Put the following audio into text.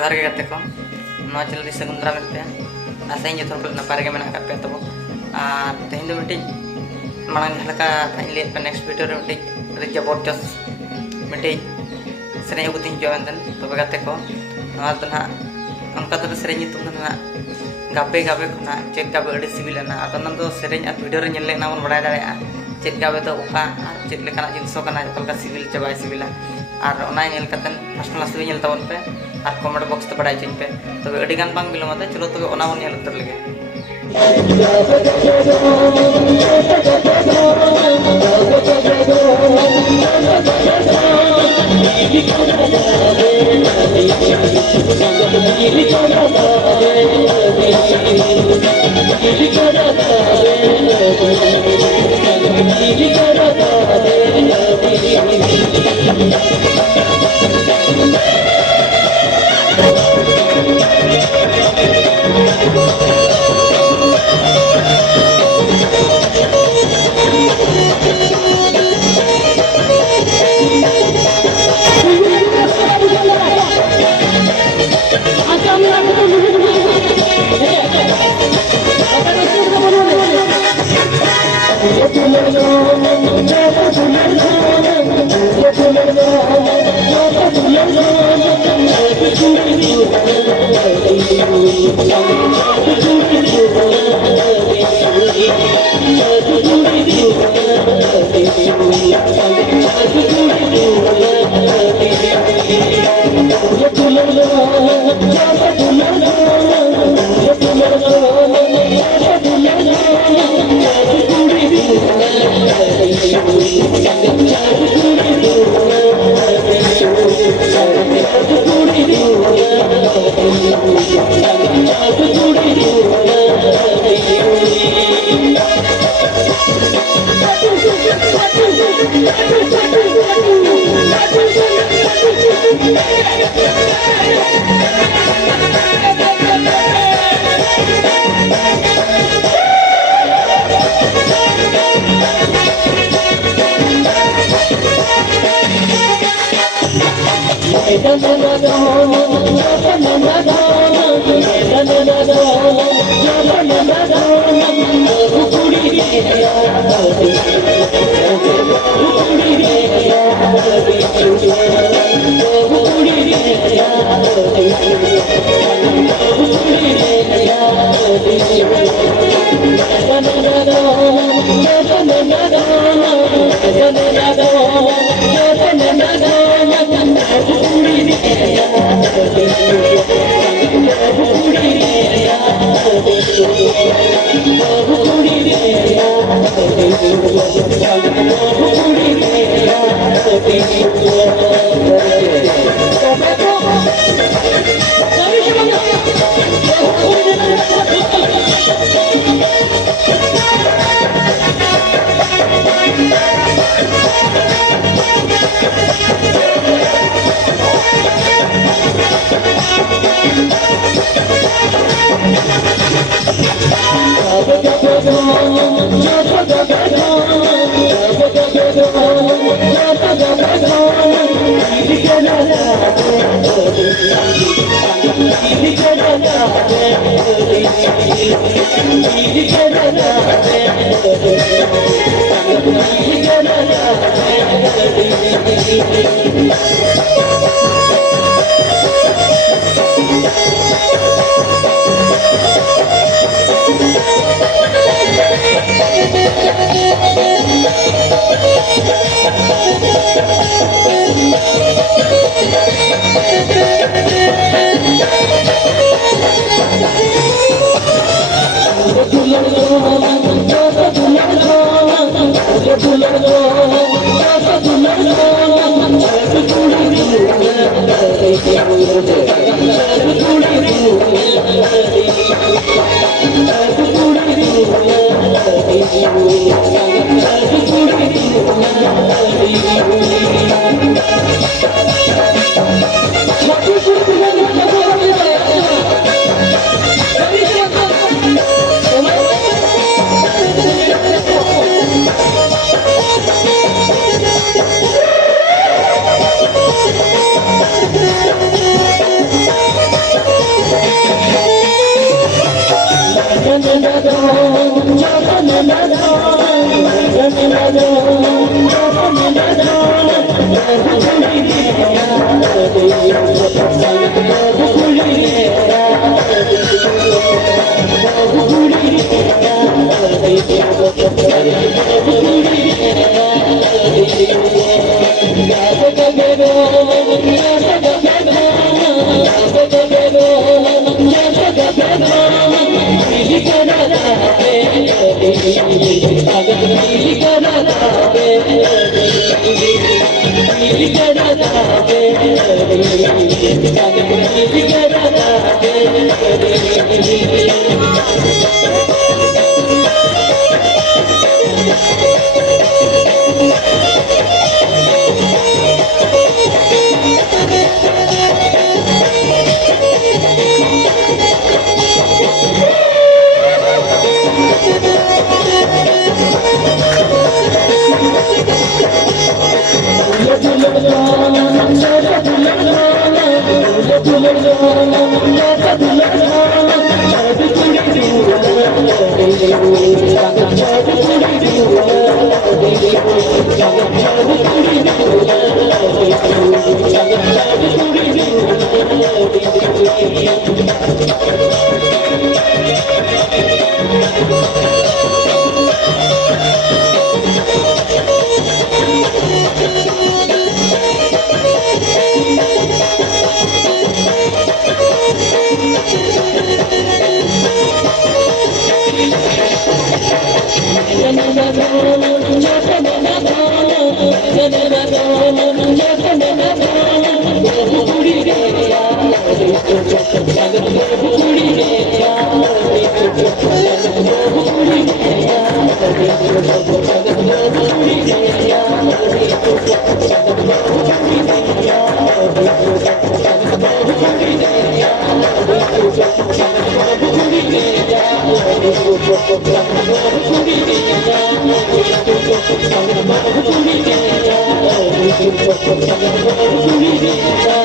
जोहार के गाते को नवा चैनल री सगुंद्रा मेनते आसाई जो थोड़ा नपाय गे मेना पे तब और तेहन दो मिट्टी मांग हल्का ले नेक्स्ट वीडियो रे मिट्टी जबरदस्त मिट्टी सेरें अगु तीन जोन तब गाते को नवा तो ना उनका तो सेरें तुम तो ना गाबे गाबे खना चेक गाबे अड़ी सिबिलना अतो नन दो सेरें वीडियो रे नेल लेना बन बड़ा दाड़े चेक गाबे तो ओका चेक लेकना जिनसो कना जकलका सिबिल चबाय सिबिला और ओना नेल कतन फर्स्ट क्लास भी नेल तबन पे और कमेंट बॉक्स ते बड़ाई चिन पे तबे अड़ी गान बांग बिलमते चलो तबे ओना बन नेल उतर लगे What Thank you.